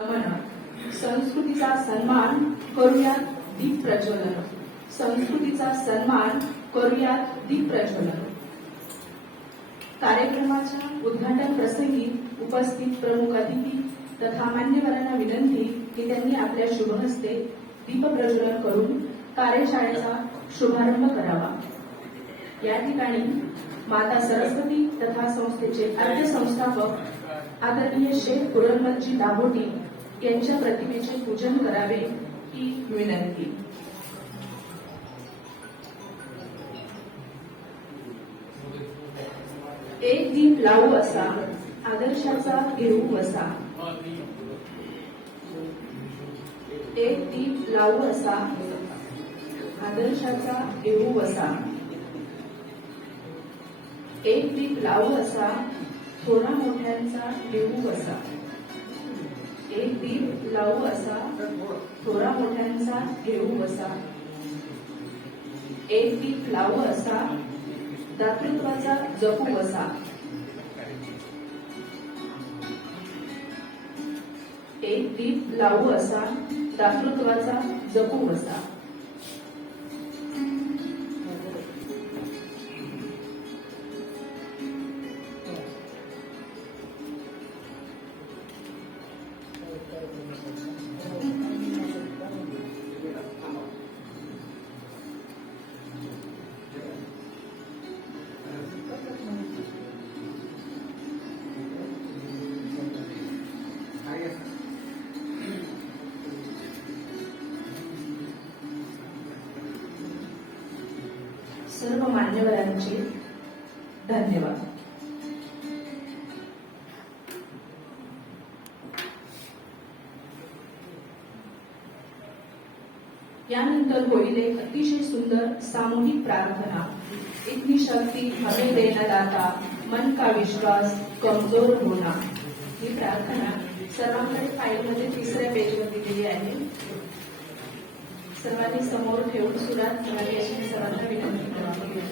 संस्कृतीचा सन्मान करूयात दीप प्रज्वलन. संस्कृतीचा सन्मान करूयात दीप प्रज्वलन. कार्यक्रमाच्या उद्घाटन प्रसंगी उपस्थित प्रमुख अतिथी तथा मान्यवरांना विनंती की त्यांनी आपल्या शुभहस्ते दीप प्रज्वलन करून कार्यशाळेचा शुभारंभ करावा. या ठिकाणी माता सरस्वती तथा संस्थेचे आद्य संस्थापक आदरणीय शेख पुरणमलजी दाभोटी यांच्या प्रतिमेचे पूजन करावे ही विनंती. एक दीप लावू असा आदर्शाचा घेऊ असा. एक दीप लावू असा आदर्शाचा घेऊ असा. एक दीप लावू असा थोरा मोठ्यांचा देऊ असा. एक दीप लावू असा थोरा मोठ्यांचा घेऊ असा. एक दीप लावू असा दातृत्वाचा जपू असा. एक दीप लावू असा दातृत्वाचा जपू असा. सर्व मान्यवरांचे धन्यवाद. यानंतर होईल एक अतिशय सुंदर सामूहिक प्रार्थना. इतनी शक्ती हमें देना दाता, मन का विश्वास कमजोर होना. ही प्रार्थना सर्वांकडे फाईलमध्ये 3ऱ्या पेजवर दिलेली आहे. सर्वांनी समोर ठेवून सुरुवात करावी अशी मी सर्वांना विनंती करावी.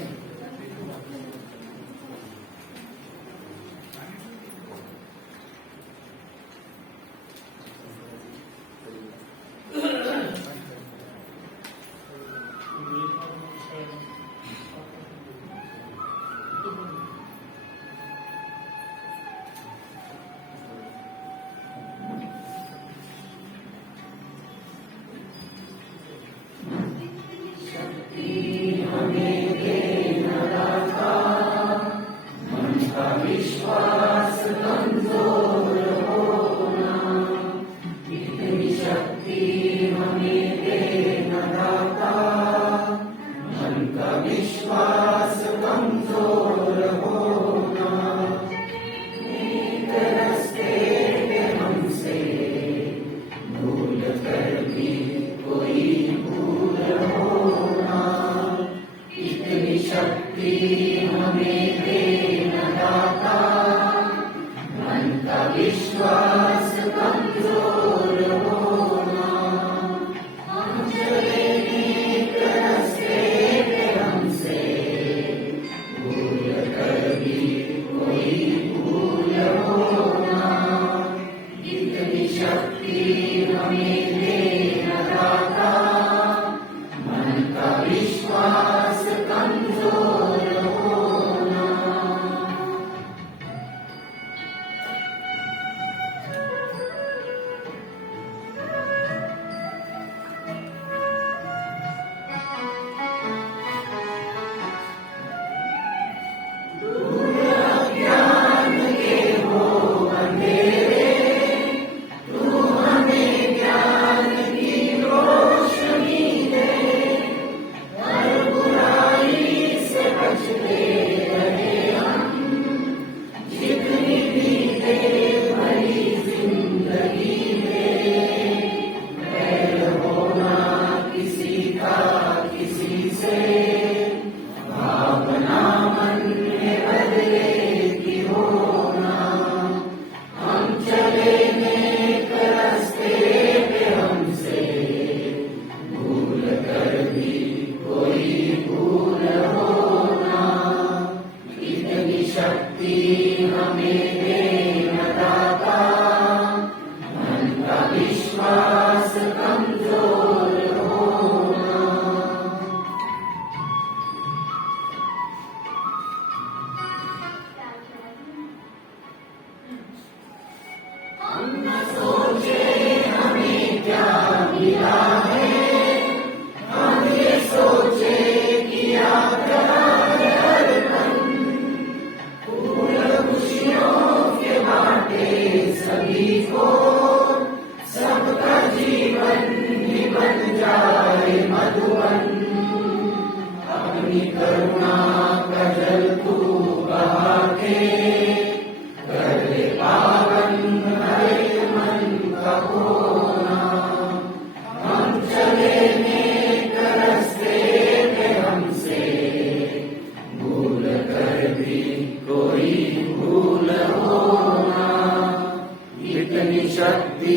इतनी शक्ति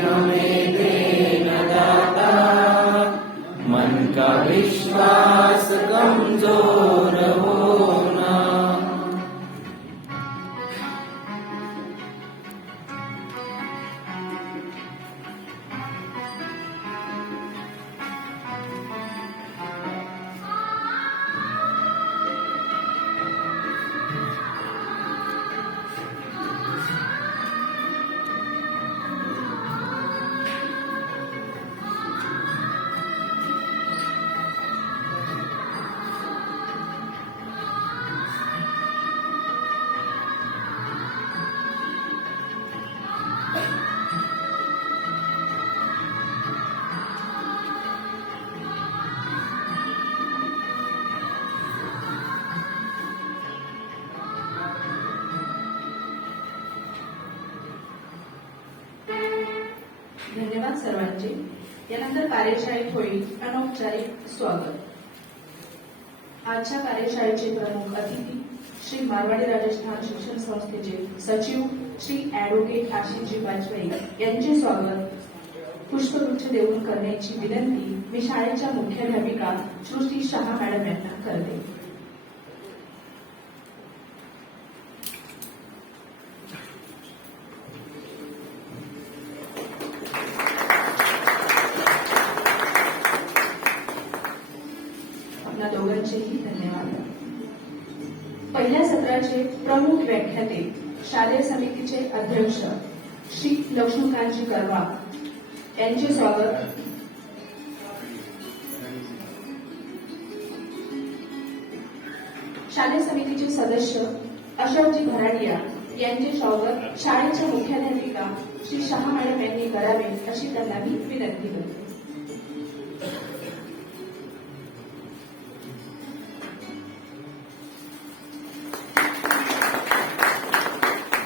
हमें दे न दाता, मन का विश्वास कमजोर होना। धन्यवाद सर्वांचे. यानंतर कार्यशाळेत होईल अनौपचारिक स्वागत. आजच्या कार्यशाळेचे प्रमुख अतिथी श्री मारवाडी राजस्थान शिक्षण संस्थेचे सचिव श्री ॲडव्होकेट आशिषजी वाजपेयी यांचे स्वागत पुष्पगुच्छ देऊन करण्याची विनंती मी शाळेच्या मुख्याध्यापिका श्रुती शहा मॅडम यांना करते. आपल्या दोघांचेही धन्यवाद. पहिल्या सत्राचे प्रमुख व्याख्याते शालेय समितीचे अध्यक्ष श्री लक्ष्मीकांतजी करवा यांचे स्वागत. शालेय समितीचे सदस्य अशोकजी भराडिया यांचे स्वागत शाळेच्या मुख्याध्यापिका श्री शहा मॅडम यांनी करावे अशी त्यांना मी विनंती करते.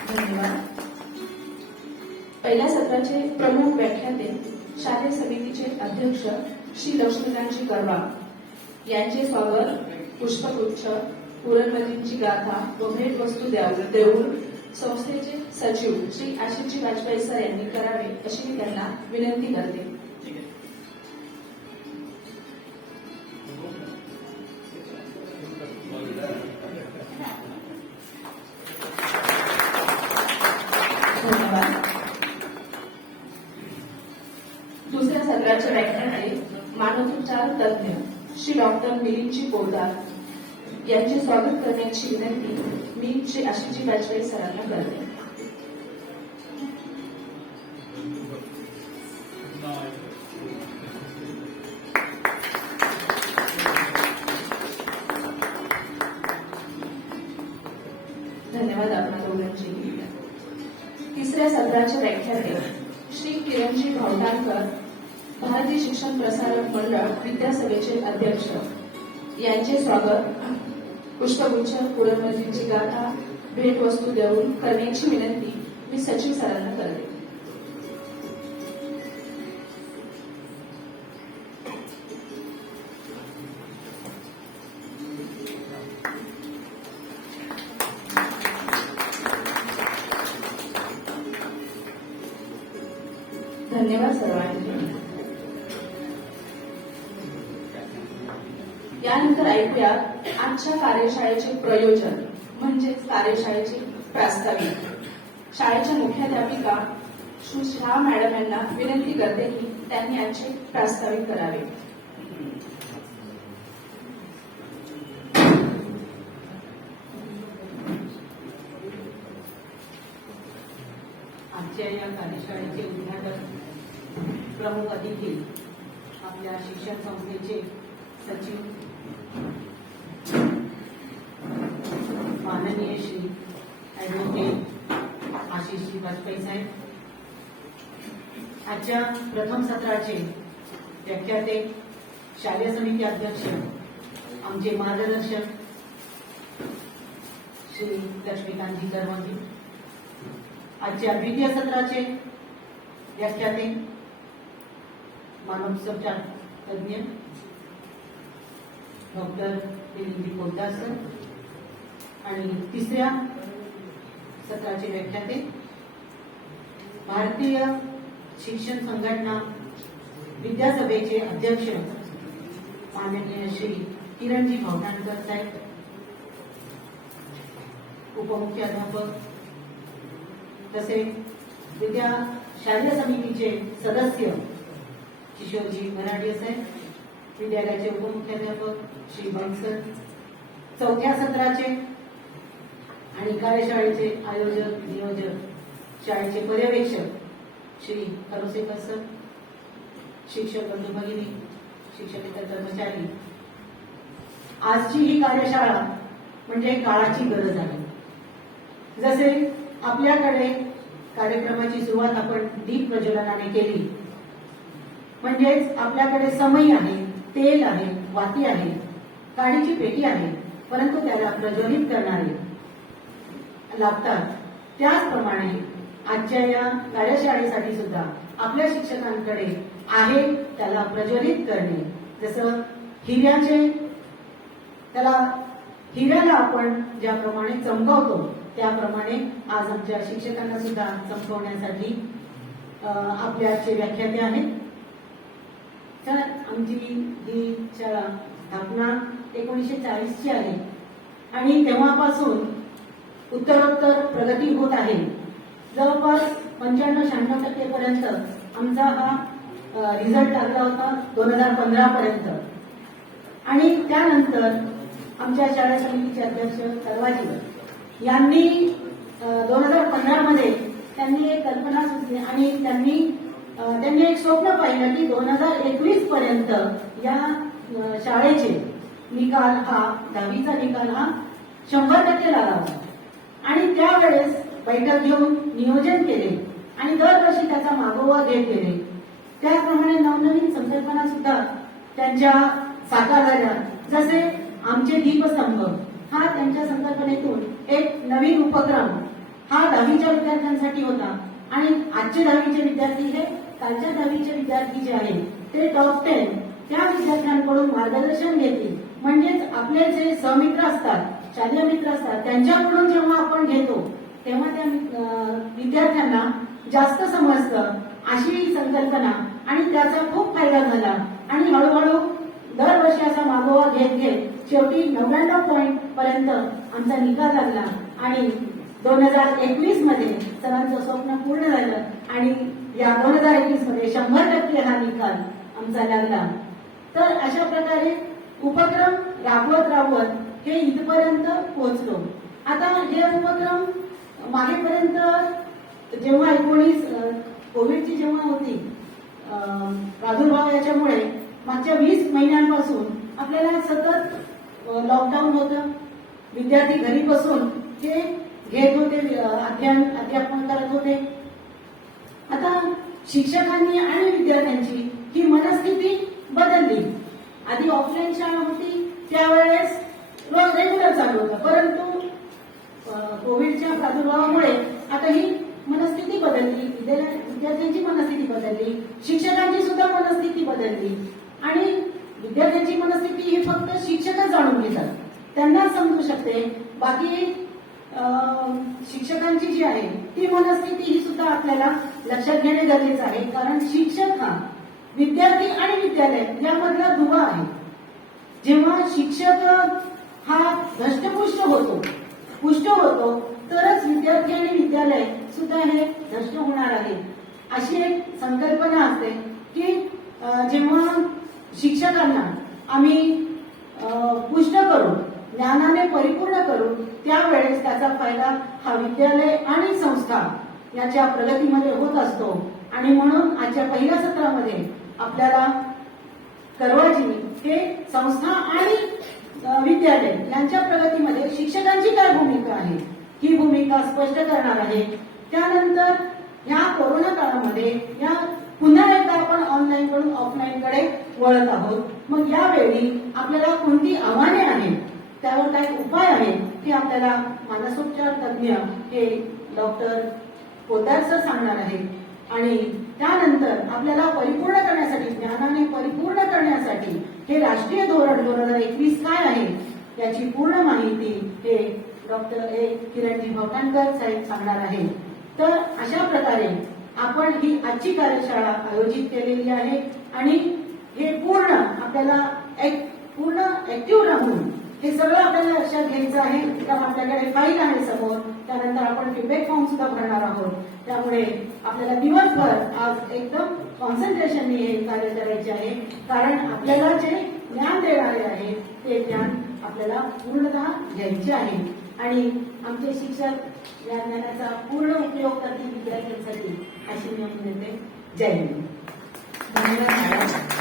धन्यवाद. पहिल्या सत्राचे प्रमुख व्याख्याते शालेय समितीचे अध्यक्ष श्री लक्ष्मीकांतजी करवा यांचे स्वागत पुष्पगुच्छ, पुरणमतींची गाथा व भेटवस्तू देऊन संस्थेचे सचिव श्री आशिषजी वाजपेयी सर यांनी करावे अशी मी त्यांना विनंती करते. धन्यवाद. दुसऱ्या सत्राचे व्याख्याते मानसोपचार तज्ञ श्री डॉक्टर मिलिंदजी पोदार यांचे स्वागत करण्याची विनंती मी श्री आशिषजी वाजपेयी सरांना करते. धन्यवाद आपल्या दोघांची. तिसऱ्या सत्राचे व्याख्याते श्री किरणजी भावटांकर भारतीय शिक्षण प्रसारक मंडळ विद्यासभेचे अध्यक्ष यांचे स्वागत पुष्पगुच्छ, पुरणमतींची गाथा भेटवस्तू देऊन करण्याची विनंती मी सचिव सरांना करते. धन्यवाद सर्वांनी. यानंतर ऐकूया आजच्या कार्यशाळेचे प्रयोजन म्हणजेच कार्यशाळेचे प्रास्ताविक. शाळेच्या मुख्याध्यापिका श्री शहा मॅडम यांना विनंती करते की त्यांनी आजचे प्रास्ताविक करावे. आजच्या या कार्यशाळेचे उद्घाटन प्रमुख अतिथी आपल्या शिक्षण संस्थेचे सचिव माननीय श्री ॲडव्होकेट आशिषजी वाजपेयी साहेब, आजच्या प्रथम सत्राचे व्याख्याते शालेय समिती अध्यक्ष आमचे मार्गदर्शक श्री लक्ष्मीकांतजी करवंजी, आजच्या द्वितीय सत्राचे व्याख्याते मानसोपचार तज्ञ डॉक्टर दिलीप पोद्दार सर आणि तिसऱ्या सत्राचे व्याख्याते भारतीय शिक्षण संघटना विद्यासभेचे अध्यक्ष माननीय श्री किरणजी भवनाळकर साहेब, उपमुख्याध्यापक तसेच विद्या शालेय समितीचे सदस्य किशोरजी मराठे साहेब, विद्यालयाचे उपमुख्याध्यापक श्री बंसर, चौथ्या सत्राचे आणि कार्यशाळेचे आयोजक नियोजक, शाळेचे पर्यवेक्षक श्री खरोसेकर सर, शिक्षक बंधू भगिनी, शिक्षकेतर कर्मचारी, आजची ही कार्यशाळा म्हणजे काळाची गरज आहे. जसे आपल्याकडे कार्यक्रमाची सुरुवात आपण दीप प्रज्वलनाने केली, म्हणजेच आपल्याकडे समई आहे, तेल आहे, वाती आहे, काडीची पेटी आहे, परंतु त्याला प्रज्वलित करणारे लागतात. त्याचप्रमाणे आजच्या या कार्यशाळेसाठी सुद्धा आपल्या शिक्षकांकडे आहे त्याला प्रज्वलित करणे. जसं हिऱ्याला आपण ज्याप्रमाणे चमकवतो त्याप्रमाणे आज आमच्या शिक्षकांना सुद्धा चमकवण्यासाठी आपल्याचे व्याख्याते आहेत. तर आमची ही शाळा स्थापना 1940 ची आहे आणि तेव्हापासून उत्तरोत्तर प्रगती होत आहे. जवळपास 95-96% पर्यंत आमचा हा रिझल्ट लागला होता 2015 पर्यंत. आणि त्यानंतर आमच्या शाळा समितीचे अध्यक्ष सर्वाजी यांनी 2015 मध्ये त्यांनी एक कल्पना सुचली आणि त्यांनी एक स्वप्न पाहिलं की 2021 पर्यंत या शाळेचे निकाल हा 10वीचा निकाल हा 100% लागावा. आणि त्यावेळेस बैठक घेऊन नियोजन केले आणि दरवर्षी त्याचा मागोवा घेत गेले. त्याचप्रमाणे नवनवीन संकल्पना सुद्धा त्यांच्या साकार झाल्या. जसे आमचे दीपस्तंभ हा त्यांच्या संकल्पनेतून एक नवीन उपक्रम हा 10वीच्या विद्यार्थ्यांसाठी होता आणि आजचे 10वीचे विद्यार्थी हे कालच्या 10वीचे विद्यार्थी जे आहेत ते टॉप 10 त्या विद्यार्थ्यांकडून मार्गदर्शन घेतील. म्हणजेच आपले जे सहमित्र असतात, शालेय मित्र असतात, त्यांच्याकडून जेव्हा आपण घेतो तेव्हा त्या विद्यार्थ्यांना जास्त समजतं अशी संकल्पना आणि त्याचा खूप फायदा झाला. आणि हळूहळू दरवर्षी असा मागोवा घेत घेत शेवटी 99 पॉइंट पर्यंत आमचा निकाल लागला आणि 2021 मध्ये सरांचं स्वप्न पूर्ण झालं आणि या 2021 मध्ये 100% हा निकाल आमचा लागला. तर अशा प्रकारे उपक्रम राबवत हे इथपर्यंत पोहोचलो. आता हे उपक्रम मागेपर्यंत जेव्हा कोविडची जेव्हा होती प्रादुर्भाव, याच्यामुळे मागच्या 20 महिन्यांपासून आपल्याला सतत लॉकडाऊन होतं. विद्यार्थी घरी बसून हे घेत होते, अध्यापन करत होते. आता शिक्षकांनी आणि विद्यार्थ्यांची ही मनस्थिती बदलली. आधी ऑफलाईन शाळा होती त्यावेळेस रेग्युलर चालू होतं, परंतु कोविडच्या प्रादुर्भावामुळे आता ही मनस्थिती बदलली, विद्यार्थ्यांची मनस्थिती बदलली, शिक्षकांची सुद्धा मनस्थिती बदलली. आणि विद्यार्थ्यांची मनस्थिती ही फक्त शिक्षकच जाणून घेतात, त्यांना समजू शकते. बाकी शिक्षकांची जी आहे ती मनस्थिती ही सुद्धा आपल्याला लक्षात घेणे गरजेचं आहे. कारण शिक्षक हा विद्यार्थी आणि विद्यालय यामधला दुवा आहे. जेव्हा शिक्षक हा धष्टपुष्ट होतो तरच विद्यार्थी आणि विद्यालय सुद्धा हे धष्ट होणार आहे. अशी एक संकल्पना असते की जेव्हा शिक्षकांना आम्ही पुष्ट करू, ज्ञानाने परिपूर्ण करू, त्यावेळेस त्याचा फायदा हा विद्यालय आणि संस्था याच्या प्रगतीमध्ये होत असतो. आणि म्हणून आजच्या पहिल्या सत्रामध्ये आपल्याला करवाजी हे संस्था आणि विद्यालय यांच्या प्रगतीमध्ये शिक्षकांची काय भूमिका आहे ही भूमिका स्पष्ट करणार आहे. त्यानंतर या कोरोना काळामध्ये या पुन्हा एकदा आपण ऑनलाईन कडून ऑफलाईन कडे वळत आहोत. मग यावेळी आपल्याला कोणती आव्हाने आहेत, त्यावर काय उपाय आहेत हे आपल्याला मानसोपचार तज्ञ हे डॉक्टर पोद्दार सर सांगणार आहेत. आणि त्यानंतर आपल्याला परिपूर्ण करण्यासाठी, ज्ञानाने परिपूर्ण करण्यासाठी हे राष्ट्रीय धोरण 2021 काय आहे याची पूर्ण माहिती हे डॉक्टर किरणजी भवतानकर साहेब सांगणार आहे. तर अशा प्रकारे आपण ही आजची कार्यशाळा आयोजित केलेली आहे आणि हे पूर्ण आपल्याला पूर्ण ऍक्टिव्ह राहून हे सगळं आपल्याला लक्षात घ्यायचं आहे. कारण आपल्याकडे फाईल आहे समोर, त्यानंतर आपण फीडबॅक फॉर्म सुद्धा भरणार आहोत. त्यामुळे आपल्याला दिवसभर आज एकदम कॉन्सन्ट्रेशनने हे कार्य करायचे आहे. कारण आपल्याला जे ज्ञान देणारे आहे ते ज्ञान आपल्याला पूर्णतः घ्यायचे आहे आणि आमचे शिक्षक या ज्ञानाचा पूर्ण उपयोग करतील विद्यार्थ्यांसाठी अशी मी म्हणते. जय हिंद. धन्यवाद मॅडम.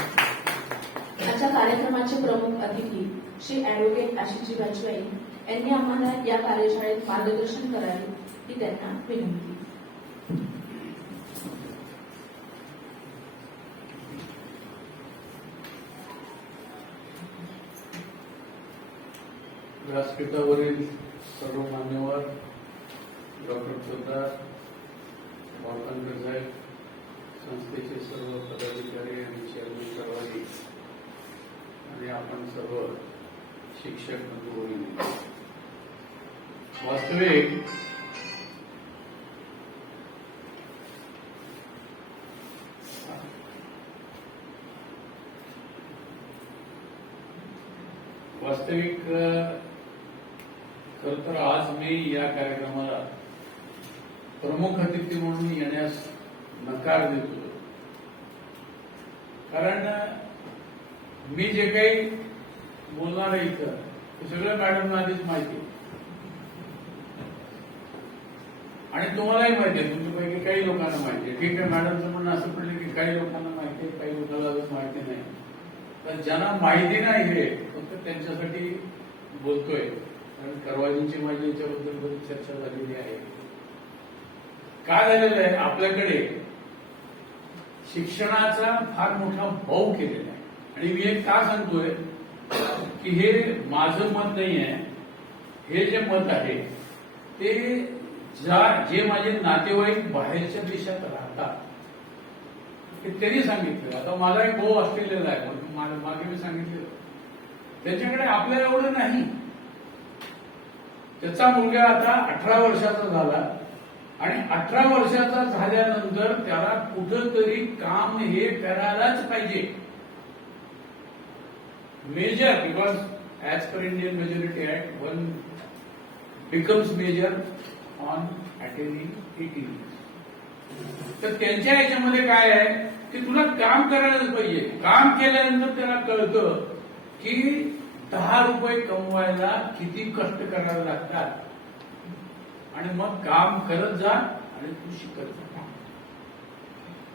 आजच्या कार्यक्रमाचे प्रमुख अतिथी श्री ॲडव्होकेट आशिषजी वाजपेयी यांनी आम्हाला या कार्यशाळेत मार्गदर्शन करावे ही त्यांना विनंती. व्यासपीठावरील सर्व मान्यवर, डॉक्टर सरदार, भवतानकर साहेब, संस्थेचे सर्व पदाधिकारी आणि चेअरमन सर्वांनी आणि आपण सर्व शिक्षक बंधू भगिनी, वास्तविक खर तर आज मी या कार्यक्रमाला प्रमुख अतिथी म्हणून येण्यास नकार देतो. कारण मी जे काही बोलणार आहे इथं ते सगळं मॅडमना आधीच माहिती आहे आणि तुम्हालाही माहिती आहे, तुमच्यापैकी काही लोकांना माहिती आहे. ठीक आहे, मॅडमचं म्हणणं असं पडलं की काही लोकांना माहिती आहे, काही लोकांना अजून माहिती नाही. तर ज्यांना माहिती नाही हे फक्त त्यांच्यासाठी बोलतोय. कारण करवाजींची माझी याच्याबद्दल बरीच चर्चा झालेली आहे. काय झालेलं आहे, आपल्याकडे शिक्षणाचा फार मोठा भाव केलेला आहे आणि मी एक का सांगतोय की हे माझं मत नाही आहे. हे जे मत आहे ते जे माझे नातेवाईक बाहेरच्या देशात राहतात ते त्यांनी सांगितलं. आता माझा एक भाऊ ऑस्ट्रेलियाला आहे, मागे मी सांगितलं त्याच्याकडे आपल्याला एवढं नाही. त्याचा मुलगा आता 18 वर्षाचा झाला आणि 18 वर्षाचा झाल्यानंतर त्याला कुठंतरी काम हे करायलाच पाहिजे. Major, because as per Indian majority act one becomes major on attaining 18. तर त्यांच्या याच्यामध्ये काय आहे की तुला काम करायलाच पाहिजे. काम केल्यानंतर त्याला कळतं की 10 रुपये कमवायला किती कष्ट करावे लागतात आणि मग काम करत जा आणि तू शिकत जा.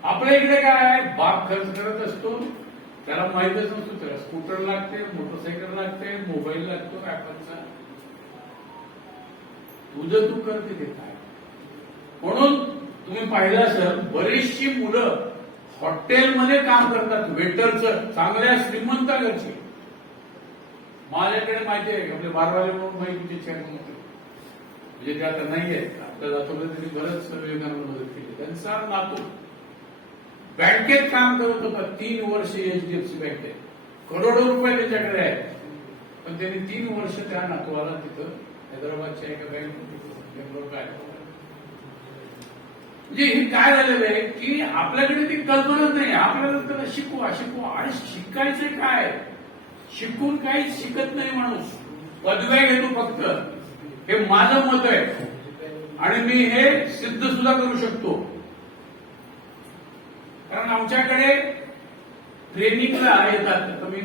आपल्या इकडे काय आहे, बाप खर्च करत असतो, त्याला माहितच नसतो, त्याला स्कूटर लागते, मोटरसायकल लागते, मोबाईल लागतो ऍपलचा. तुझं तू करते ते काय. म्हणून तुम्ही पाहिलं असेल बरीचशी मुलं हॉटेलमध्ये काम करतात, वेटरचं, चांगल्या श्रीमंत घरची. माझ्याकडे माहिती आहे, आपले बारवाले म्हणून माहितीचे चेअरमन होते, म्हणजे ते आता नाही आहेत. आपल्याला जातोपर्यंत त्यांनी बरंच विवेकानंद मदत केली. त्यांचा नातू बँकेत काम करत होता 3 वर्ष HDFC बँकेत. करोडो रुपये त्याच्याकडे आहेत, पण त्यांनी 3 वर्ष त्या नातवाला तिथं हैदराबादच्या एका बँकेत काय. म्हणजे हे काय झालेलं आहे की आपल्याकडे ती कल्पनाच नाही. आपल्याला त्याला शिकवा आणि शिकायचं काय, शिकून काहीच शिकत नाही माणूस, पदव्या घेतो फक्त. हे माझं मत आहे आणि मी हे सिद्ध सुद्धा करू शकतो. कारण आमच्याकडे ट्रेनिंगला येतात. आता मी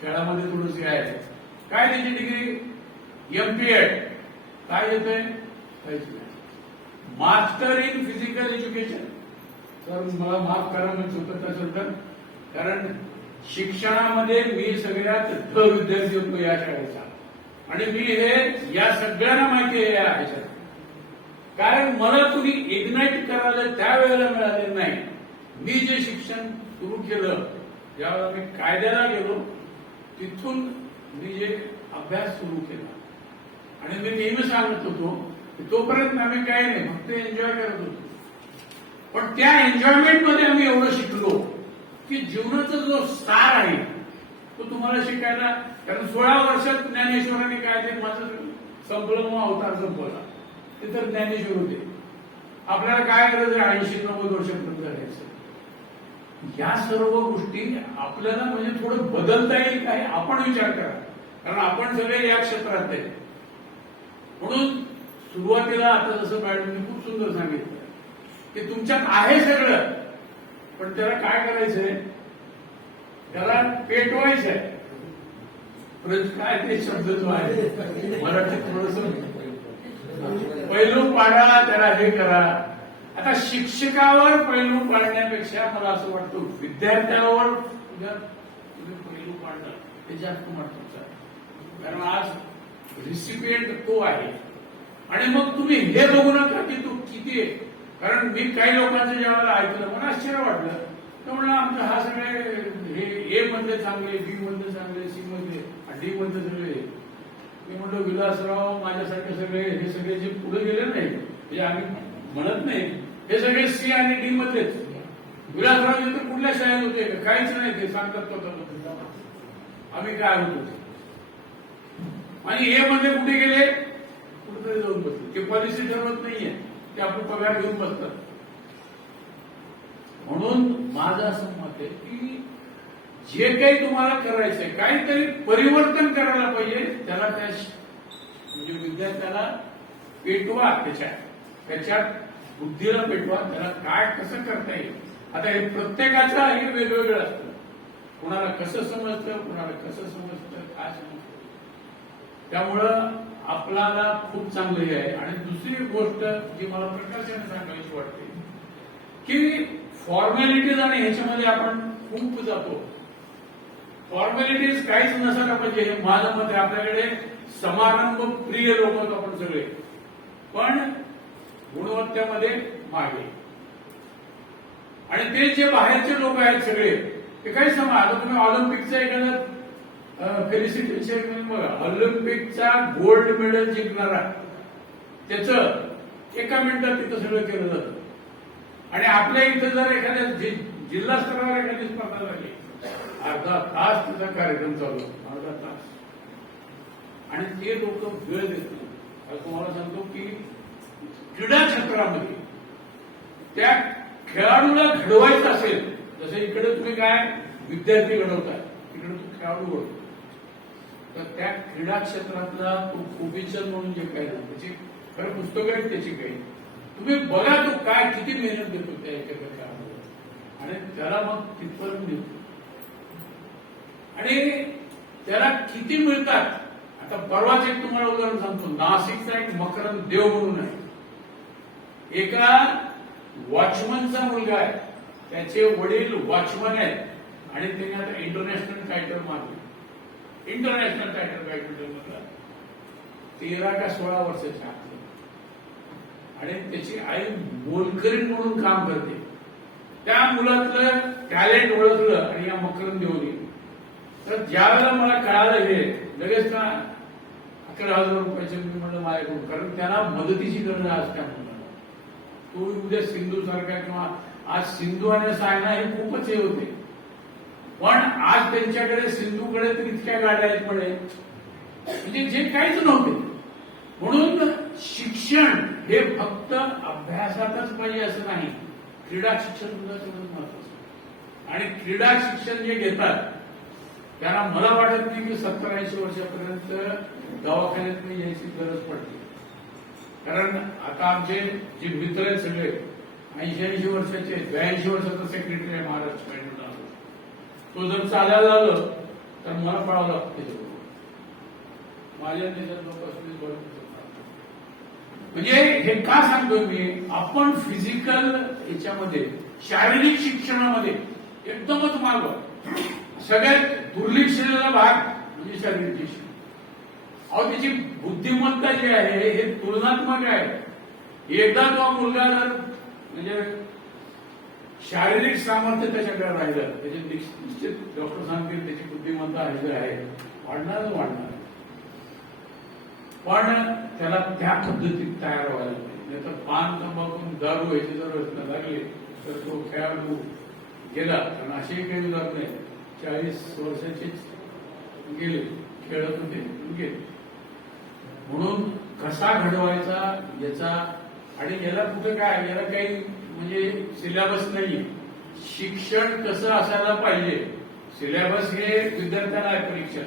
खेळामध्ये थोडीशी आहे. काय त्याची डिग्री MPEd काय येतंय, काहीच नाही. Master in physical education. तर मला माफ करा मी चुकत असेल तर, कारण शिक्षणामध्ये मी सगळ्यात ध विद्यार्थी होतो या शाळेचा आणि मी हे या सगळ्यांना माहिती आहे या ह्याच्यात. कारण मला तुम्ही इग्नाइट करायला त्यावेळेला मिळाले नाही. मी जे शिक्षण सुरू केलं ज्यावेळेला मी कायद्याला गेलो तिथून मी जे अभ्यास सुरू केला आणि मी नेहमी सांगत होतो तोपर्यंत आम्ही काही नाही, फक्त एन्जॉय करत होतो. पण त्या एन्जॉयमेंट मध्ये आम्ही एवढं शिकलो की जीवनाचा जो सार आहे तो तुम्हाला शिकायला, कारण 16 वर्षात ज्ञानेश्वरांनी काय ते माझं संपलं मग अवतार संपवला, ते तर ज्ञानेश्वर होते. आपल्याला काय गरज आहे 80-90 वर्षापर्यंत करायचं. या सर्व गोष्टी आपल्याला म्हणजे थोडं बदलता येईल काय आपण विचार करा, कारण आपण सगळे या क्षेत्रात आहे. म्हणून सुरुवातीला आता जसं मॅडमने खूप सुंदर सांगितलं की तुमच्यात आहे सगळं, पण त्याला काय करायचंय, त्याला पेटवायचंय. काय ते शब्द जो आहे मराठीत थोडस पैलू पाडा, त्याला हे करा. आता शिक्षकावर पैलू पाडण्यापेक्षा मला असं वाटतं विद्यार्थ्यावर तुम्ही पैलू पाडणं हे जास्त महत्वाचं आहे. कारण आज रिसिपिएंट तो आहे. आणि मग तुम्ही हे बघू नका की तू किती आहे. कारण मी काही लोकांचं ज्यावेळेला ऐकलं मला आश्चर्य वाटलं. तर म्हणलं आमचं हा सगळे हे ए मधले चांगले, बी मधले चांगले, सी मधले, डी मधले सगळे. मी म्हटलं विलासराव माझ्यासारखे सगळे हे सगळे जे पुढे गेले नाही म्हणजे आम्ही म्हणत नाही हे सगळे सी आणि डी मधलेच. विलासराव तर कुठल्या शाळेत होते काहीच नाही, ते सांगतात स्वतः आम्ही काय होतो. आणि ए मध्ये कुठे गेले, कुठेतरी जाऊन बसले. ते पॉलिसी ठरवत नाहीये, ते आपला पगार घेऊन बसतात. म्हणून माझं असं मत आहे की जे काही तुम्हाला करायचंय काहीतरी परिवर्तन करायला पाहिजे. त्याला त्या म्हणजे विद्यार्थ्याला पेटवा, त्याच्यात बुद्धीला पेटवा, त्याला काय कसं करता येईल. आता हे प्रत्येकाचं हे वेगवेगळं असतं. कुणाला कसं समजतं, कुणाला कसं समजतं, काय समजतं. त्यामुळं आपल्याला खूप चांगलं हे आहे. आणि दुसरी गोष्ट जी मला प्रकाशाने सांगायची वाटते की फॉर्मॅलिटीज आणि ह्याच्यामध्ये आपण खूप जातो. फॉर्मॅलिटीज काहीच नसायला पाहिजे हे माझं मत आहे. आपल्याकडे समारंभ प्रिय लोक आहोत आपण सगळे, पण गुणवत्तेमध्ये मागे. आणि ते जे बाहेरचे लोक आहेत सगळे ते काही समा. आता तुम्ही ऑलिम्पिकचा एखादा फेलिसिटेशन बघा, ऑलिम्पिकचा गोल्ड मेडल जिंकणारा त्याचं एका मिनिटात तिथं सगळं केलं जातं. आणि आपल्या इथं जर एखाद्या जिल्हा स्तरावर एखादी स्पर्धा झाली अर्धा तास तिचा कार्यक्रम चालू, अर्धा तास. आणि ते लोक वेळ देत नाही. तुम्हाला सांगतो की क्रीडा क्षेत्रामध्ये त्या खेळाडूला घडवायचं असेल, जसं इकडे तुम्ही काय विद्यार्थी घडवताय, तिकडे तो खेळाडू घडवतो, तर त्या क्रीडा क्षेत्रातला तो कोबिचंद म्हणून जे काही ना त्याची खरं पुस्तकं आहेत त्याची काही तुम्ही बघा तो काय किती मेहनत देतो त्या एका खेळाडूला. आणि त्याला मग तिथपर्यंत मिळतो आणि त्याला किती मिळतात. आता परवाच एक तुम्हाला उदाहरण सांगतो. नाशिकचा एक मकरंद देव म्हणून आहे, एका वॉचमनचा मुलगा आहे, त्याचे वडील वॉचमन आहेत आणि त्यांनी आता इंटरनॅशनल टायटल मारले. इंटरनॅशनल टायटल बॅडमिंटन मधला 13 का 16 वर्षाच्या आत. आणि त्याची आई मोलकरीण म्हणून काम करते. त्या मुलातलं टॅलेंट ओळखलं आणि या मकरंद देवनी. तर ज्यावेळेला मला कळालं हे लगेच ना 11,000 रुपयाचे मी म्हणलं माझ्याकडून, कारण त्याला मदतीची गरज आहे त्या मुलाला. तो उद्या सिंधू सारखा किंवा आज सिंधू आणि सायना हे खूपच हे होते, पण आज त्यांच्याकडे सिंधूकडे तर इतक्या गाड्या आहेत म्हणजे जे काहीच नव्हते. म्हणून शिक्षण हे फक्त अभ्यासातच पाहिजे असं नाही, क्रीडा शिक्षण सुद्धा तेवढंच महत्वाचं. आणि क्रीडा शिक्षण जे घेतात त्यांना मला वाटत नाही की 70-80 वर्षापर्यंत दवाखान्यात यायची गरज पडते. कारण आता आमचे जे मित्र आहेत सगळे 80-80 वर्षाचे, 82 वर्षाचा सेक्रेटरी आहे महाराष्ट्र बॅडमिंटन असोसिएशन. तो जर चालायला लागलं तर मला पळावं लागतं त्याच्याबरोबर. माझ्या देशात लोक असले म्हणजे हे का सांगतोय मी, आपण फिजिकल याच्यामध्ये शारीरिक शिक्षणामध्ये एकदमच मागं. सगळ्यात दुर्लक्षिलेला भाग म्हणजे शारीरिक शिक्षण. अहो त्याची बुद्धिमत्ता जी आहे हे तुलनात्मक आहे. एकदा तो मुलगा जर म्हणजे शारीरिक सामर्थ्य त्याच्याकडे राहिलं, त्याचे निश्चित डॉक्टर सांगतील त्याची बुद्धिमत्ता आहे वाढणार. पण त्याला त्या पद्धतीत तयार व्हायला पाहिजे. नाही तर पान तंबाखून दारू व्हायची जर रचना लागली तर तो खेळाडू गेला. कारण असेही काही जात नाही, 40 वर्षाचेच गेले, खेळत होते गेले. म्हणून कसा घडवायचा याचा, आणि याला कुठे काय, याला काही म्हणजे सिलेबस नाही. शिक्षण कसं असायला पाहिजे, सिलेबस हे विद्यार्थ्याला आहे परीक्षा,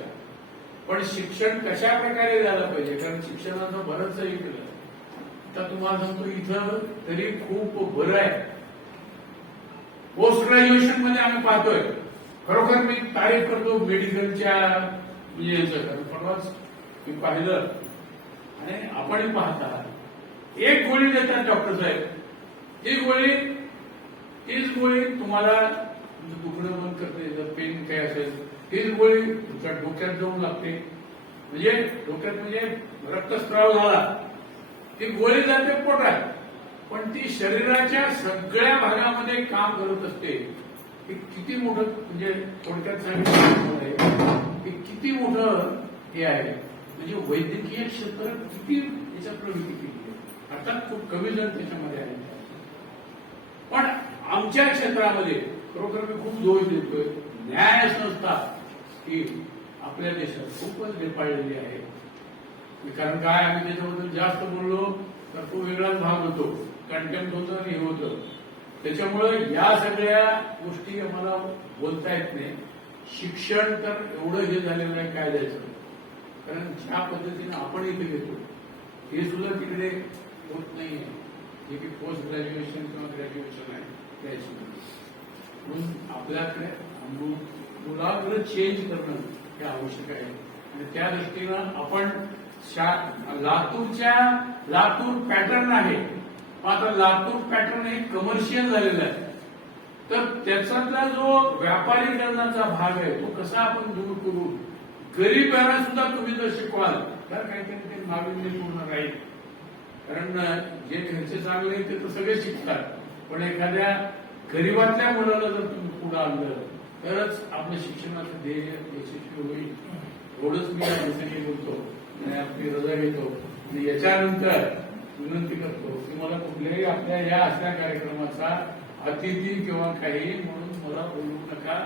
पण शिक्षण कशा प्रकारे झालं पाहिजे. कारण शिक्षणाचं बरंच हे केलं. आता तुम्हाला सांगतो इथं तरी खूप बरं आहे. पोस्ट ग्रॅज्युएशन मध्ये आम्ही पाहतोय, खरोखर मी तारीफ करतो मेडिकलच्या म्हणजे याचं. कारण परवाच मी पाहिलं आणि आपणही पाहता, एक गोळी देतात डॉक्टर साहेब, तीच गोळी तुम्हाला दुखणं बंद करते, जर पेन काय असेल तीच गोळी तुमच्या डोक्यात जाऊन लागते. म्हणजे डोक्यात म्हणजे रक्तस्राव झाला, ती गोळी जाते पोटात, पण ती शरीराच्या सगळ्या भागामध्ये काम करत असते. हे किती मोठं, म्हणजे थोडक्यात सांगितलं की किती मोठं हे आहे. म्हणजे वैद्यकीय क्षेत्र किती याच्यात प्रगती केली आहे. अर्थात खूप कमी जण त्याच्यामध्ये आहे, पण आमच्या क्षेत्रामध्ये खरोखर मी खूप दोष देतोय. न्याय संस्था ही आपल्या देशात खूपच बेपाळलेली आहे. कारण काय, आम्ही त्याच्याबद्दल जास्त बोललो तर तो वेगळाच भाग होतो, कंटेम्प्ट होतं आणि हे होतं. त्याच्यामुळे या सगळ्या गोष्टी आम्हाला बोलता येत नाही. शिक्षण तर एवढं हे झालेलं आहे, काय द्यायचं. कारण ज्या पद्धतीने आपण इथे घेतो हे सुद्धा तिकडे होत नाहीये. जे की पोस्ट ग्रॅज्युएशन किंवा ग्रॅज्युएशन आहे त्याची. म्हणून आपल्याकडे मुलाकडे चेंज करणं हे आवश्यक आहे. आणि त्या दृष्टीनं आपण लातूर पॅटर्न आहे. आता लातूर पॅटर्न हे कमर्शियल झालेलं आहे. तर त्याच्यातला जो व्यापारीकरणाचा भाग आहे तो कसा आपण दूर करू. गरीबांना सुद्धा तुम्ही जर शिकवाल तर काहीतरी ते नाविन्यपूर्ण राहील. कारण जे घरचे चांगले ते तर सगळे शिकतात, पण एखाद्या गरीबातल्या मुलाला जर तुम्ही पुढे आणलं तरच आपलं शिक्षणाचं ध्येय यशस्वी होईल. एवढंच मी या ठिकाणी बोलतो आणि आपली रजा घेतो. आणि याच्यानंतर विनंती करतो की मला कुठल्याही आपल्या या अशा कार्यक्रमाचा अतिथी किंवा काही म्हणून मला बोलू नका.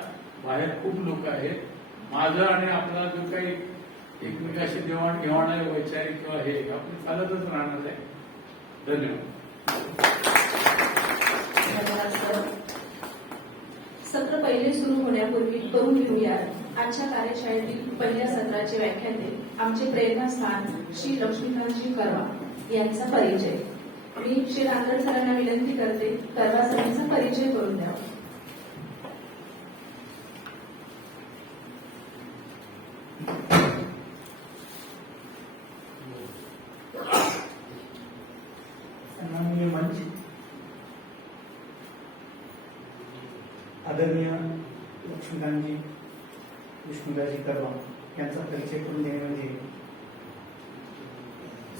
बाहेर खूप लोक आहेत. माझं आणि आपला जो काही एकमेकाशी देवाणघेवाण आहे वैचारिक किंवा हे आपण चालतच राहणार आहे. धन्यवाद. सत्र पहिले सुरू होण्यापूर्वी करून घेऊया आजच्या कार्यशाळेतील पहिल्या सत्राचे व्याख्याते आमचे प्रेरणास्थान श्री लक्ष्मीकांतजी करवा यांचा परिचय. मी श्री रांगड सरांना विनंती करते करवा सरांचा परिचय करून द्यावा. सन्माननीय मंच, आदरणीय लक्ष्मीकांतजी विष्णुदाजी करवा यांचा परिचय करून देणे म्हणजे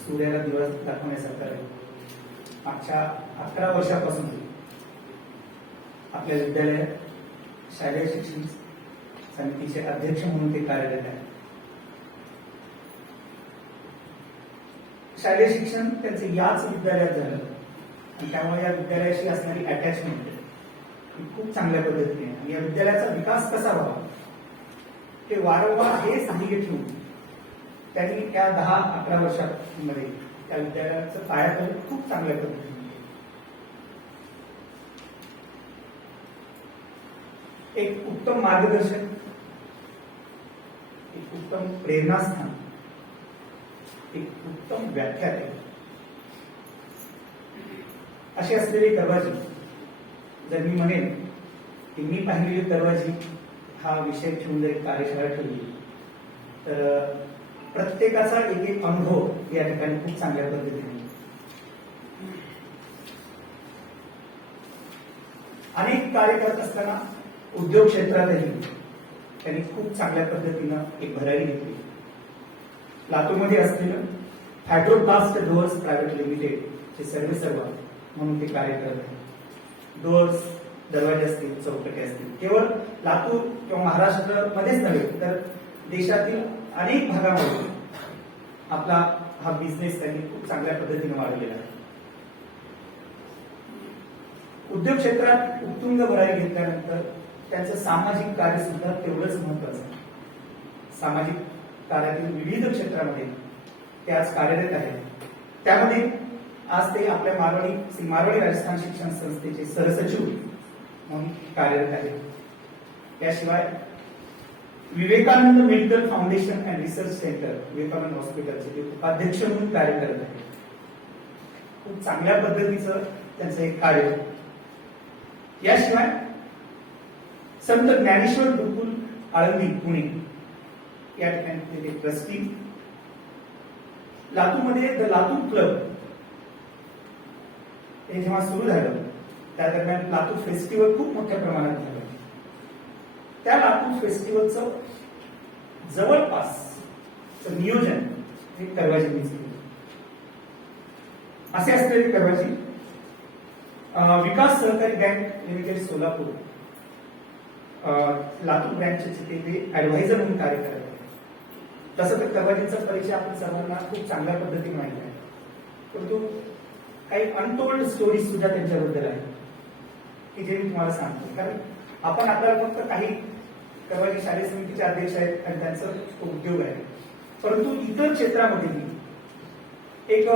सूर्याला दिवस दाखवण्यासारखं आहे. मागच्या 11 वर्षापासून आपल्या विद्यालयात शालेय शिक्षण समितीचे अध्यक्ष म्हणून ते कार्यरत आहे. शालेय शिक्षण त्यांचे याच विद्यालयात झालं आणि त्यामुळे या विद्यालयाशी असणारी अटॅचमेंट खूप चांगल्या पद्धतीने. आणि या विद्यालयाचा विकास कसा व्हावा ते वारंवार हे सांगितले ठेवून त्यांनी त्या 10-11 वर्षांमध्ये त्या विद्यालयाचं पायाभरण खूप चांगल्या पद्धतीने. एक उत्तम मार्गदर्शन, एक उत्तम प्रेरणास्थान, एक उत्तम व्याख्याते अशी असलेली दरवाजी. जर मी म्हणेन की मी पाहिलेली दरवाजी हा विषय ठेवून जर कार्यशाळा ठेवली तर प्रत्येकाचा एक एक अनुभव या ठिकाणी खूप चांगल्या पद्धतीने. अनेक कार्य करत असताना उद्योग क्षेत्रातही त्यांनी खूप चांगल्या पद्धतीनं एक भरारी घेतली. लातूरमध्ये असलेलं हायड्रोप्लास्ट डोअर्स प्रायव्हेट लिमिटेड चे सर्व म्हणून ते कार्य करत आहे. डोअर्स, दरवाजे असतील, चौकटी असतील, केवळ लातूर किंवा महाराष्ट्रामध्येच नव्हे तर देशातील अनेक भागामध्ये आपला हा बिझनेस त्यांनी खूप चांगल्या पद्धतीने वाढवलेला आहे. उद्योग क्षेत्रात उत्तुंग भरारी घेतल्यानंतर त्यांचं सामाजिक कार्य सुद्धा तेवढंच महत्वाचं आहे. सामाजिक कार्यातील विविध क्षेत्रामध्ये ते आज कार्यरत आहेत. त्यामध्ये आज ते आपल्या मारवाडी राजस्थान शिक्षण संस्थेचे सरसचिव म्हणून कार्यरत आहेत. त्याशिवाय Vivekananda medical foundation and research centre Vivekananda हॉस्पिटलचे ते उपाध्यक्ष म्हणून कार्य करत आहेत. खूप चांगल्या पद्धतीचं त्यांचं एक कार्य. याशिवाय संत ज्ञानेश्वर गुरुकुल आळंदी पुणे या ठिकाणी ते ट्रस्टी. लातूरमध्ये द लातूर क्लब हे जेव्हा सुरू झालं त्या दरम्यान लातूर फेस्टिवल खूप मोठ्या प्रमाणात झालं. त्या लातूर फेस्टिवलचं जवळपास नियोजन हे करवाजींनीच केलं. असे असलेले करवाजी विकास सहकारी बँक लिमिटेड सोलापूर लातूर ब्रँचचे ते ऍडवायझर म्हणून कार्य करत आहे. तसं तर करवाजींचा परिचय आपण सर्वांना खूप चांगल्या पद्धतीने माहिती आहे, परंतु काही अनटोल्ड स्टोरी सुद्धा त्यांच्याबद्दल आहे की जे मी तुम्हाला सांगतो. कारण आपण आपल्याला फक्त काही करवाजी शालेय समितीचे अध्यक्ष आहेत आणि त्यांचा उद्योग आहे, परंतु इतर क्षेत्रामध्येही एक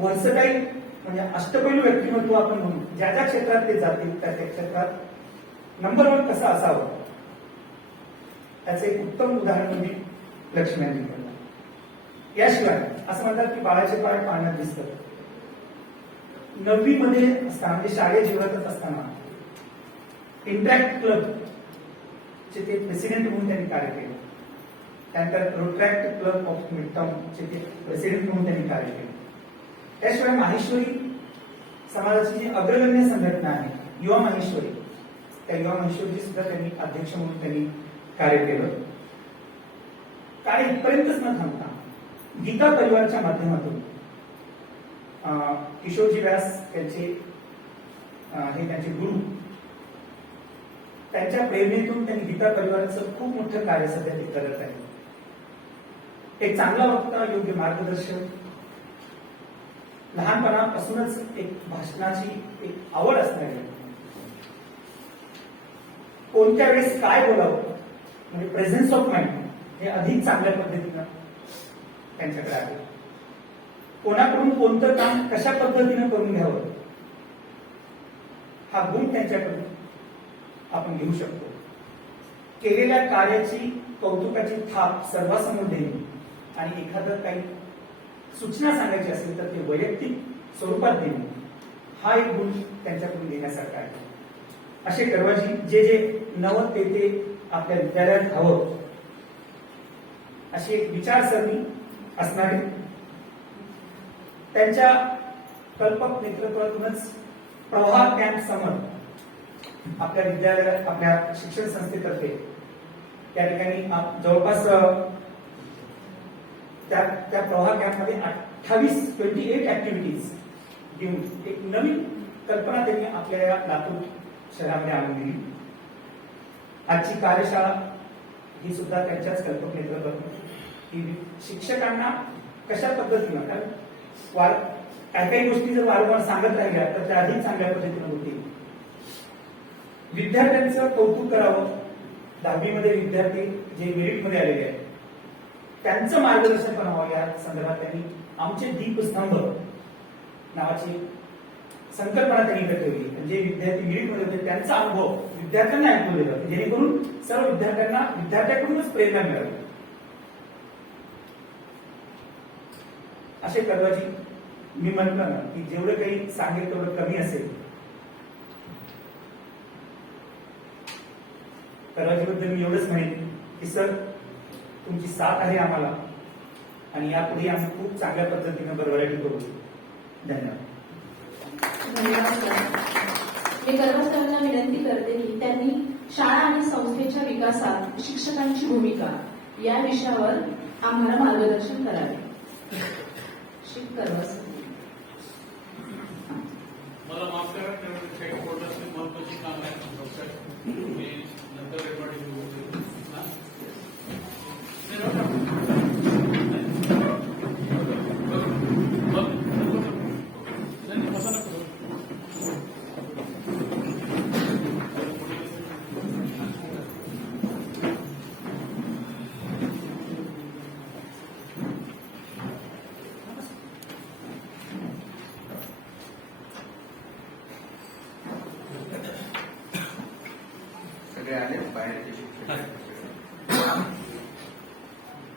वर्सटाईल म्हणजे अष्टपैलू व्यक्तिमत्व आपण म्हणू. ज्या ज्या क्षेत्रात ते जातील त्या त्या क्षेत्रात नंबर 1 कसं असावं त्याचं एक उत्तम उदाहरण म्हणजे लक्ष्मीजी. याशिवाय असं म्हणतात की बाळाचे पाय पाण्यात दिसतात. 9वी मध्ये असताना म्हणजे शाळेत जीवनातच असताना इंटरॅक्ट क्लब चे ते प्रेसिडेंट म्हणून त्यांनी कार्य केलं. त्यानंतर रोट्रॅक्ट क्लब ऑफ मिडटाउन चे ते प्रेसिडेंट म्हणून त्यांनी कार्य केलं. त्याशिवाय माहेश्वरी समाजाची जी अग्रगण्य संघटना आहे युवा माहेश्वरी, त्या युवा माहेश्वरीची सुद्धा त्यांनी अध्यक्ष म्हणून त्यांनी कार्य केलं. कार्य इथपर्यंतच न थांबता गीता परिवारच्या माध्यमातून किशोरजी व्यास त्यांचे हे त्यांचे गुरु, त्यांच्या प्रेरणेतून त्यांनी गीता परिवाराचं खूप मोठं कार्य सध्या ते करत आहे. एक चांगला वक्ता, योग्य मार्गदर्शक, लहानपणापासूनच एक भाषणाची एक आवड असणारी, कोणत्या वेळेस काय बोलावं म्हणजे प्रेझेन्स ऑफ माइंड हे अधिक चांगल्या पद्धतीनं त्यांच्याकडे आहे. कोणाकडून कोणतं काम कशा पद्धतीनं करून घ्यावं हा गुण त्यांच्याकडून आपण घेऊ शकतो. केलेल्या कार्याची कौतुकाची थाप सर्वांसमोर देणे आणि एखादं काही सूचना सांगायची असेल तर ते वैयक्तिक स्वरूपात देणे हा एक गुण त्यांच्याकडून घेण्यासारखा आहे. असे करवाजी जे जे नवं ते आपल्या विद्यालयात हवं अशी एक विचारसरणी असणारे, त्यांच्या कल्पक नेतृत्वातूनच प्रवाह कॅम्प समर आपल्या विद्यालयात आपल्या शिक्षण संस्थेतर्फे त्या ठिकाणी जवळपास त्या प्रवाह कॅम्पमध्ये 28 ऍक्टिव्हिटीज घेऊन एक नवीन कल्पना त्यांनी आपल्या या लातूर शहरामध्ये आणून दिली. आजची कार्यशाळा ही सुद्धा त्यांच्याच कल्पक नेतृत्वातून की शिक्षकांना कशा पद्धतीनं, कारण काही गोष्टी जर वारंवार सांगत राहिल्या तर त्या अधिक चांगल्या पद्धतीनं होतील. विद्यार्थ्यांचं कौतुक करावं. 10वी मध्ये विद्यार्थी जे मेरिटमध्ये आलेले आहेत त्यांचं मार्गदर्शन करावं या संदर्भात त्यांनी आमचे दीपस्तंभ नावाची संकल्पना त्यांनी ठेवली. जे विद्यार्थी मेरिटमध्ये होते त्यांचा अनुभव विद्यार्थ्यांना ऐकून दिला जेणेकरून सर्व विद्यार्थ्याकडूनच प्रेरणा मिळावी. असे करवाजी मी म्हटलं ना की जेवढं काही सांगेल तेवढं कमी असेल. करवाजीबद्दल मी एवढंच म्हणेन की सर तुमची साथ आहे आम्हाला आणि यापुढे आम्ही खूप चांगल्या पद्धतीने बरोबरी करू. धन्यवाद. धन्यवाद सर. मी कर्मचाऱ्यांना विनंती करते की त्यांनी शाळा आणि संस्थेच्या विकासात शिक्षकांची भूमिका या विषयावर आम्हाला मार्गदर्शन करावे. मला माफ करा काही कोर्टाचे महत्वाची काम आहे. मी नंतर रेकॉर्डिंग बाहेरचे शिक्षक